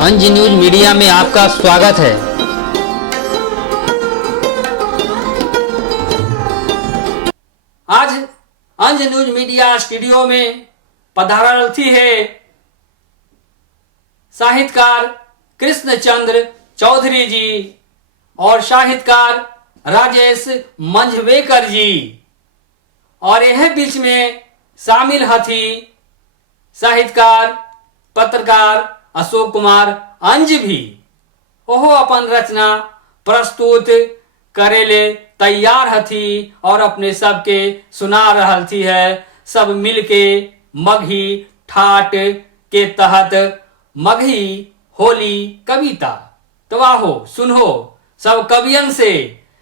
अंज news media में आपका स्वागत है। आज अंज न्यूज मीडिया स्टूडियो में पधारती है साहित्यकार कृष्णचंद्र चौधरी जी और साहित्यकार राजेश मंझवेकर जी, और यह बीच में शामिल हथी साहित्यकार पत्रकार अशोक कुमार अंज भी। ओहो अपन रचना प्रस्तुत करेले तैयार हथी और अपने सबके सुना रहल थी है। सब मिलके मगही ठाट के तहत मगही होली कविता तो आहो सुनो। सब कवियन से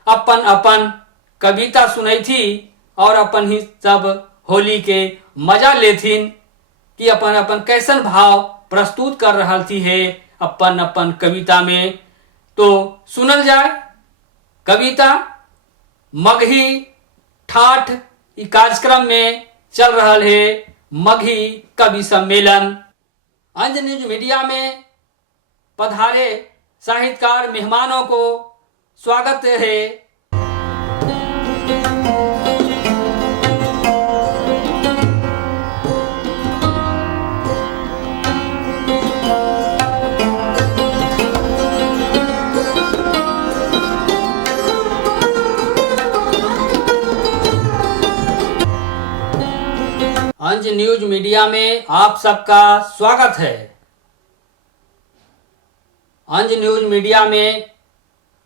अपन अपन कविता सुनाई थी और अपन ही सब होली के मजा लेथिन कि अपन अपन कैसन भाव प्रस्तुत कर रहल थी है अपन अपन कविता में। तो सुनल जाए कविता मगही ठाठ। इ कार्यक्रम में चल रहल है मगही कवि सम्मेलन। अंज न्यूज मीडिया में पधारे साहित्यकार मेहमानों को स्वागत है। अंज न्यूज मीडिया में आप सबका स्वागत है। अंज न्यूज मीडिया में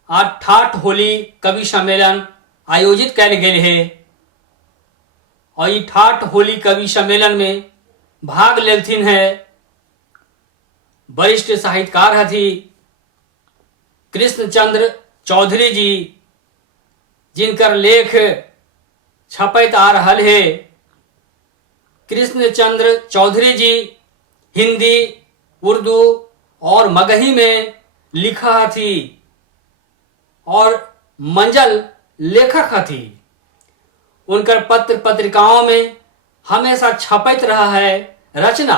आज ठाठ होली कवि सम्मेलन आयोजित कैल गेल है और ये ठाठ होली कवि सम्मेलन में भाग लेथिन है वरिष्ठ साहित्यकार हथी कृष्णचंद्र चौधरी जी, जिनकर लेख छपैत आ रहल है। कृष्णचंद्र चौधरी जी हिंदी, उर्दू और मगही में लिखा थी और मंजल लेखक थी। उनकर पत्र पत्रिकाओं में हमेशा छपैत रहा है रचना।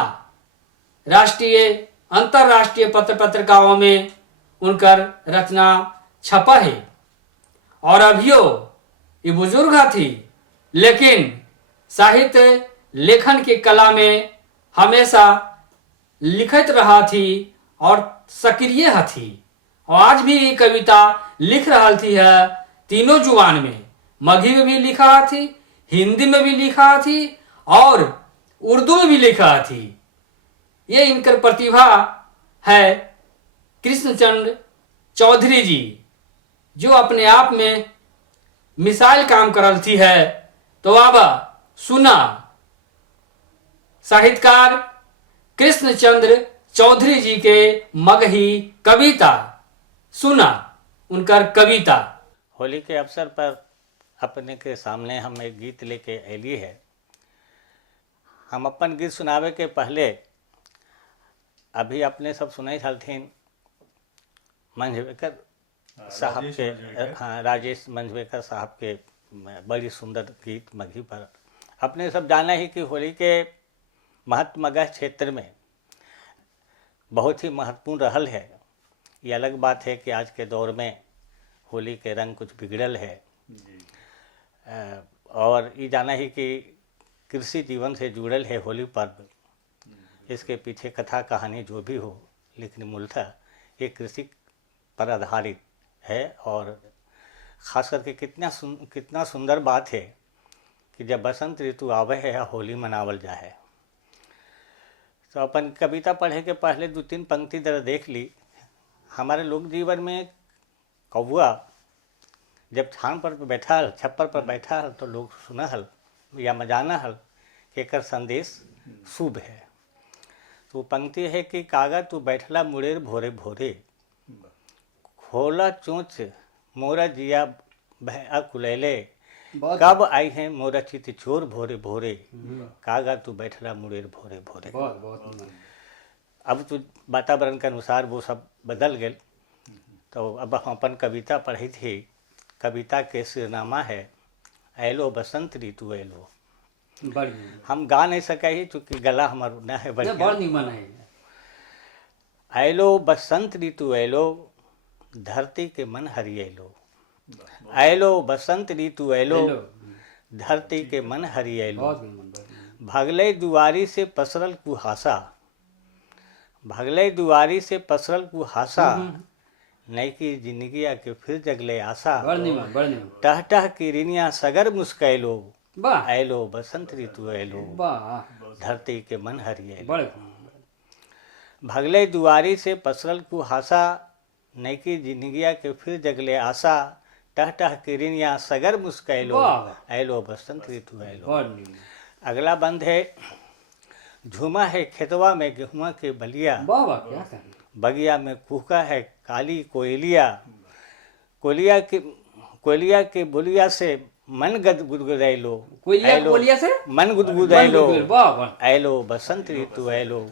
राष्ट्रीय अंतरराष्ट्रीय पत्र पत्रिकाओं में उनकर रचना छपा है और अभियो ये बुजुर्ग थी, लेकिन साहित्य लेखन की कला में हमेशा लिखत रहा थी और सक्रिय थी। और आज भी कविता लिख रहा थी है तीनों जुबान में। मगही में भी लिखा थी, हिंदी में भी लिखा थी और उर्दू में भी लिखा थी। ये इनकर प्रतिभा है कृष्णचंद्र चौधरी जी, जो अपने आप में मिसाइल काम करल थी है। तो अब सुना साहित्यकार कृष्णचंद्र चौधरी जी के मगही कविता। सुना उनकर कविता। होली के अवसर पर अपने के सामने हम एक गीत लेके अली है। हम अपन गीत सुनावे के पहले अभी अपने सब सुनाई हलथिन मंझवेकर साहब के, हाँ, राजेश मंझवेकर साहब के बड़ी सुंदर गीत मगही पर। अपने सब जाना ही कि होली के महत्व मगह क्षेत्र में बहुत ही महत्वपूर्ण रहल है। ये अलग बात है कि आज के दौर में होली के रंग कुछ बिगड़ल है और ये जाना ही कि कृषि जीवन से जुड़ल है होली पर्व। इसके पीछे कथा कहानी जो भी हो, लेकिन मूलतः ये कृषि पर आधारित है। और ख़ास करके कितना सुंदर बात है कि जब बसंत ऋतु आवे है होली मनावल जाए। तो अपन कविता पढ़े के पहले 2-3 पंक्ति जरा देख ली। हमारे लोक जीवन में कौआ जब छान पर बैठा हल, छप्पर पर बैठा हल, तो लोग सुना हल या मजाना हल कि एकर संदेश शुभ है। तो पंक्ति है कि कागा तू बैठला मुड़ेर भोरे भोरे, खोला चोंच मोरा जिया भय कुलैले, कब आई है मोरा चित चोर भोरे भोरे, कागा तू बैठला मुड़ेर भोरे भोरे। अब तो वातावरण के अनुसार वो सब बदल गए। तो अब हम अपन कविता पढ़ी थी। कविता के सिरनामा है ऐलो बसंत ऋतु ऐलो। हम गा नहीं सके ही, चूँकि गला हमार न है बड़ निमन है। आयलो बसंत ऋतु आयलो, धरती के मन हरियलो। आयलो बसंत ऋतु आयलो, हेलो। धरती के मन हरियलो। बहुत बढ़िया। भगले दुआरी से पसरल कुहासा, भगले दुआरी से पसरल कुहासा, नई की जिंदगी के फिर जगले आशा। बढ़िया। टह टह की रिनिया सगर मुस्कैलो, वाह आयलो बसंत ऋतु आयलो, वाह। धरती के मन हरियलो। बड़े भगले दुआरी से पसरल कुहासा, नई की जिंदगिया के फिर जगले आशा। टह टह की रिनिया सगर मुस्कैलो, वाह। आयलो बसंत ऋतु आयलो। बढ़िया। अगला बंद है, झूमा है खेतवा में गेहुआ के बलिया, वाह वाह, क्या कहना। बगिया में कुहका है काली कोयलिया। कोयलिया के बोलिया से मन गुदगुदैलो, कोयलिया से मन गुदगुदैलो। वाह वाह। आयलो बसंत ऋतु आयलो,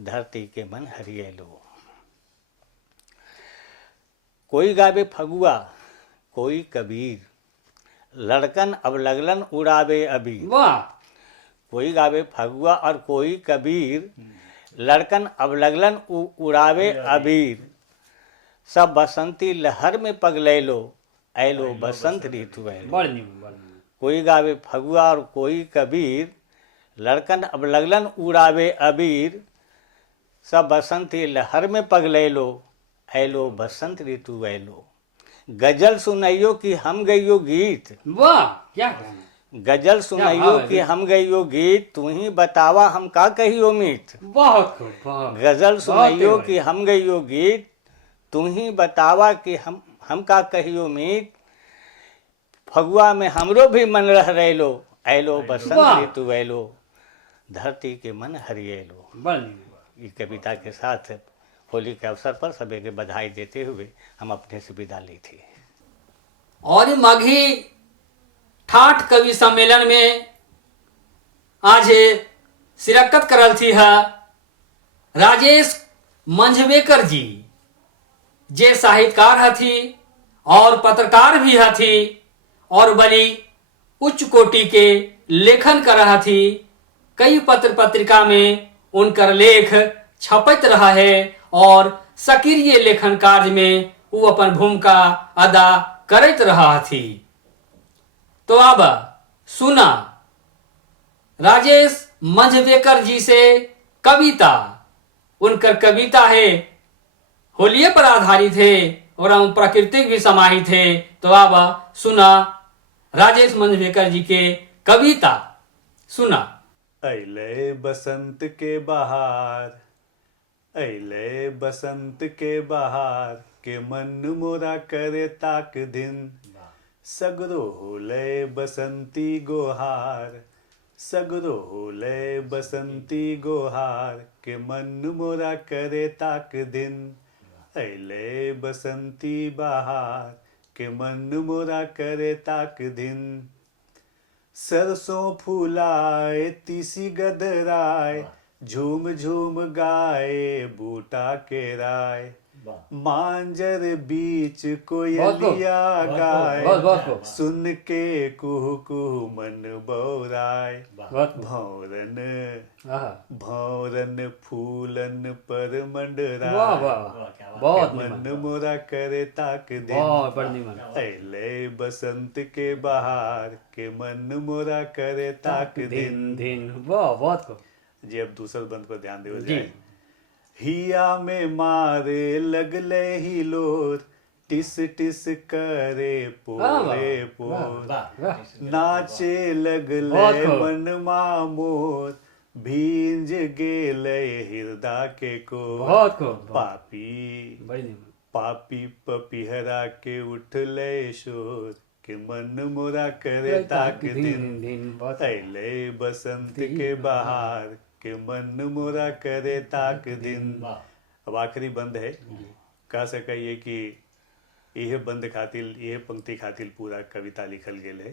धरती के मन हरियलो। कोई गावे फगुआ कोई कबीर, लड़कन अब लगलन उड़ावे अबीर। वाह। कोई गावे फगुआ और कोई कबीर, लड़कन अब लगलन उड़ावे अबीर। सब बसंती लहर में पगलैलो, आयलो बसंत ऋतु आयलो। बढ़िया। कोई गावे फगुआ और कोई कबीर, लड़कन अब लगलन उड़ावे अबीर। सब बसंती लहर में पगलैलो, आयलो बसंत ऋतु आयलो। गजल सुनाइयो कि हम गइयो गीत, वाह क्या कहना। गजल सुनाइयो कि हम गइयो गीत, तू ही बतावा हम का कहियो मीत। बहुत खूब। गजल सुनाइयो कि हम गइयो गीत, तू ही बतावा कि हम का कहियो मीत। फगुआ में हमरो भी मन रह रैलो, आयलो बसंत ऋतु आयलो, धरती के मन हरियलो। बढ़िया। इस कविता के साथ होली के अवसर पर सभी के बधाई देते हुए हम अपने से विदा ली थी। और माघी ठाठ कवि सम्मेलन में आज शिरकत करल थी है राजेश मंझवेकर जी, जे साहित्यकार हथी और पत्रकार भी हथी और बड़ी उच्च कोटि के लेखन कर हथी। कई पत्र पत्रिका में उनकर लेख छपत रहा है और सक्रिय लेखन कार्य में वो अपन भूमिका अदा करत रहा थी। तो अब सुना राजेश मंझवेकर जी से कविता। उनकर कविता है होलिये पर आधारित है और हम प्राकृतिक भी समाहित है। तो अब सुना राजेश मंझवेकर जी के कविता। सुना। अइले बसंत के बहार, अइले बसंत के बहार, के मन मोरा करे ताक दिन। सगरो होले बसंती गोहार, सगरो होले बसंती गोहार, के मन मोरा करे ताक दिन। अइले बसंती बहार, के मन मोरा करे ताक दिन। सरसों फूलाए तीसी गदराए, झूम झूम गाए बूटा के राय। मांजर बीच कोयलिया गाए, सुन के कुहू कुहू मन बौराय। भौरन भौरन फूलन पर मंडराय, मन मोरा करे ताक दिन। अइले बसंत के बहार, के मन मोरा करे ताक दिन। बहुत जी अब दूसरे बंद पर ध्यान देव जाए। हिया में मारे लगले ही लोर, टिस टिस करे पोरे पोर। नाचे लगले मन मोर, भींज गेले हृदय के को। पापी पापी पपिहरा के उठले शोर, के मन मोरा करे ताक दिन। अइले बसंत के बहार, के मन मोरा करे ताक दिन। अब आखिरी बंद है। कह सके कि यह बंद खातिर, यह पंक्ति खातिर पूरा कविता लिखल गेल है।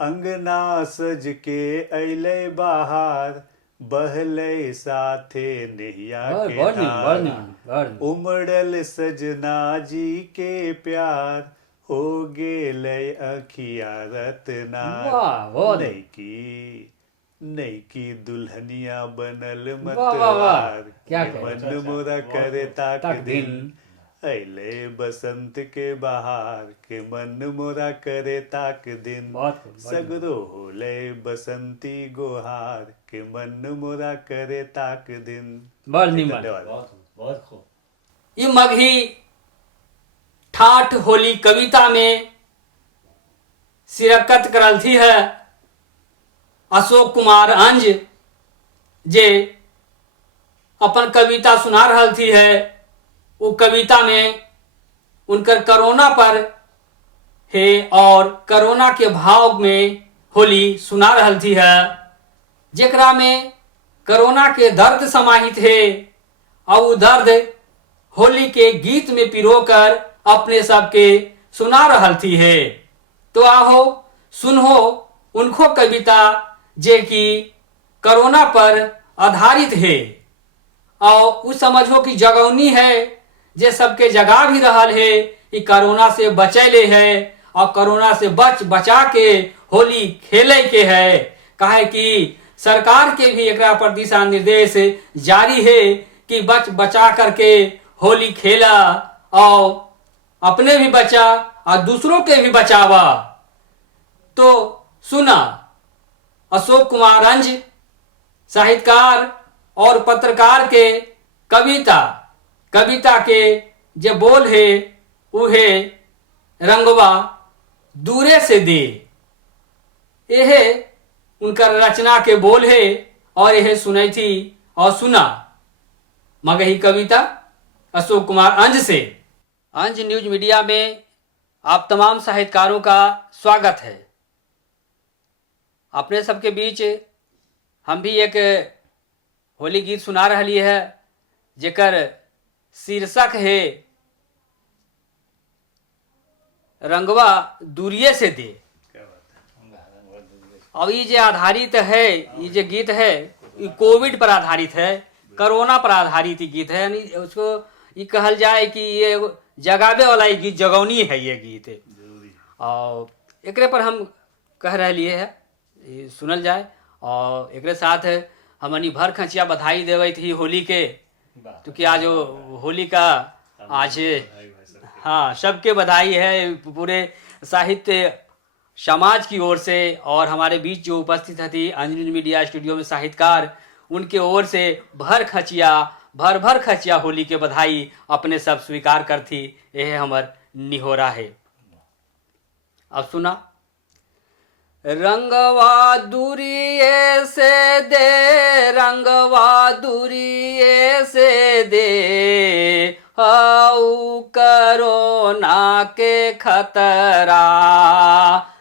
अंगना सज के अइले बहार, बहले साथे नैया के धार। उमड़ल सजना जी के प्यार, हो गेले अखिया रत्नार। नैकी नई की दुल्हनिया बनल वाह, वाह, वाह। मतवार क्या के कहे? मन मोरा करे ताक ताक दिन दिन। अले बसंत के बहार के मन मोरा करे ताक दिन बहुत खूब, बहुत सगरो होले बसंती गोहार के मन मोरा करे ताक दिन। बड़ निमन। धन्यवाद। बहुत खूब। ये मगही ठाठ होली कविता में शिरकत करल थी है अशोक कुमार अंज, जे अपन कविता सुना रहल थी है। वो कविता में उनकर कोरोना पर है और कोरोना के भाव में होली सुना रहल थी है, जेकरा में कोरोना के दर्द समाहित है और वो दर्द होली के गीत में पिरोकर अपने सबके सुना रहल थी है। तो आहो सुनहो उनको कविता जे कि कोरोना पर आधारित है और उस समझो कि जगौनी है जे सबके जगा भी रहल है कि कोरोना से बचैले है और कोरोना से बचा के होली खेले के है। काहे कि सरकार के भी एक पर दिशा निर्देश जारी है कि बचा करके होली खेला और अपने भी बचा और दूसरों के भी बचावा। तो सुना अशोक कुमार अंज साहित्यकार और पत्रकार के कविता के जे बोल है उहे रंगवा दूरे से दे। यह उनका रचना के बोल है और यह सुनाई थी और सुना मगही कविता अशोक कुमार अंज से। अंज न्यूज मीडिया में आप तमाम साहित्यकारों का स्वागत है। अपने सबके बीच हम भी एक होली गीत सुना रही है जेकर शीर्षक है रंगवा दूरिये से दे। अब ये जो आधारित है, ये जो गीत है ये कोविड पर आधारित है, कोरोना पर आधारित गीत है। यानी उसको ये कहल जाए कि ये जगावे वाला ये गीत जगौनी है ये गीत। और एकरे पर हम कह रहे है ये सुनल जाए और एकरे साथ हमनी भर खचिया बधाई देवे थी होली के, क्योंकि आज होली का आज हाँ सबके बधाई है पूरे साहित्य समाज की ओर से। और हमारे बीच जो उपस्थित थी अंजनी मीडिया स्टूडियो में साहित्यकार, उनके ओर से भर खचिया होली के बधाई अपने सब स्वीकार कर थी। यह हमार निहोरा है। अब सुना रंगवा दूरिये से दे, रंगवा दूरिये से दे, हाउ कोरोना के खतरा,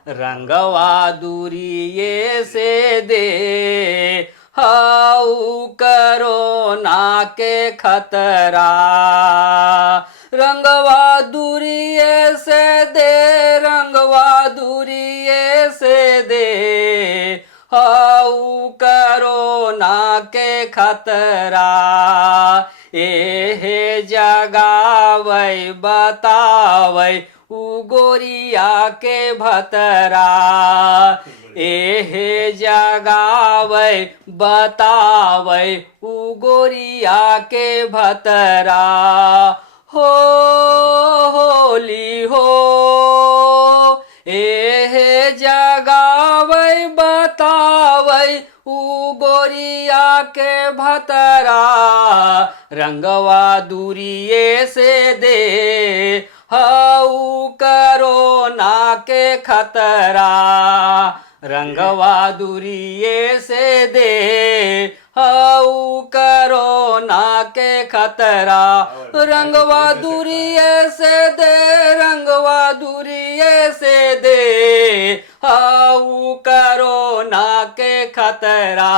रंगवा दूरिये से दे, हाउ कोरोना के खतरा, रंगवा दूरिये से दे, रंगवा दूरिये से दे, हाउ कोरोना के खतरा, एहे जगावै बतावै उ गोरिया के भतरा, एहे जगावै बतावै उ गोरिया के भतरा, हो होली हो, एहे जगावै बतावै उ गोरिया के भतरा, रंगवा दूरिये से दे, हाउ कोरोना के खतरा, रंगवा दूरिये से दे, हाउ कोरोना के खतरा, रंगवा दूरिये से दे, रंगवा दूरिये से दे, हाउ कोरोना के खतरा,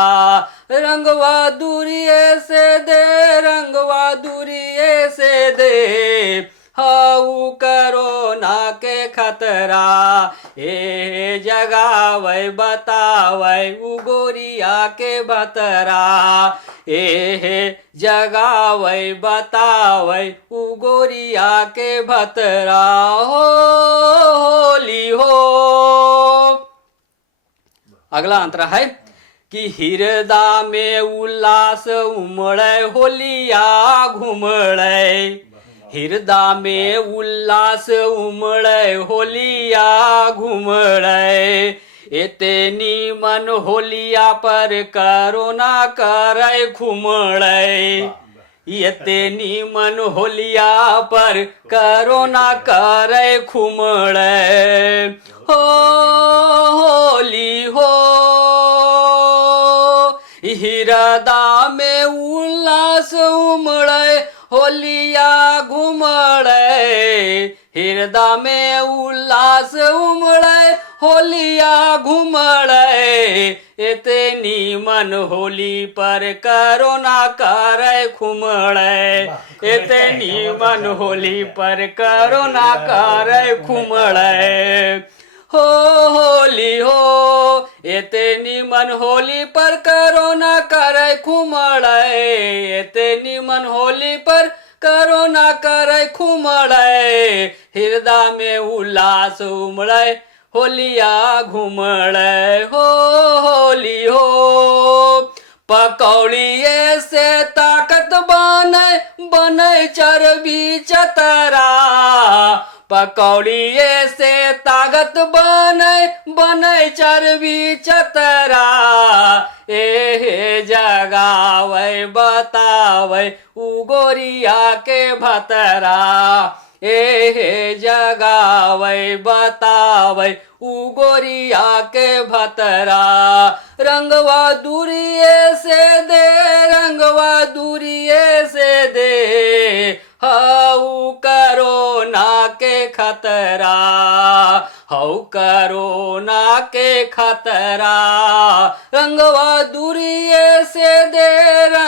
रंगवा दूरिये से दे, रंगवा दूरिये से दे, हाउ कोरोना के खतरा, ए जगावै बतावै उ गोरिया के भतरा, ए जगावै बतावै उ गोरिया के भतरा, हो होली हो। अगला अंतरा है कि हृदय में उल्लास उमड़े होलिया घुमड़े, हृदय में उल्लास उमड़े होलिया घुमड़े, एतनी मन होलिया पर करोना करे घुमड़े, एतनी मन होलिया पर करोना करे घुमड़े, होली हो हृदय में उल्लास उमड़े होलिया घुमड़े, हृदय में उल्लास उमड़े होलिया घुमड़े, इतनी मन होली पर करोना करे घुमड़े, इतनी मन होली पर करोना करे घुमड़े, हो होली हो इतनी मन होली पर करोना करे घुमड़े, इतनी मन होली पर करोना करे घुमड़े, हृदय में उल्लास उमड़े होलिया घुमड़े, हो होली हो पकौड़िए से ताकत बने बने चर्बी चतरा, पकौड़िए से ताकत बने बने चर्बी चतरा, ए जगावे बतावे उगोरिया के भतरा, ए जगावे बतावे उगोरिया के भतरा, रंगवा दूरिये से दे रंगवा दूरिये से दे, हाउ करोना के खतरा, हाउ करोना के खतरा, रंगवा दूरिये से दे रंग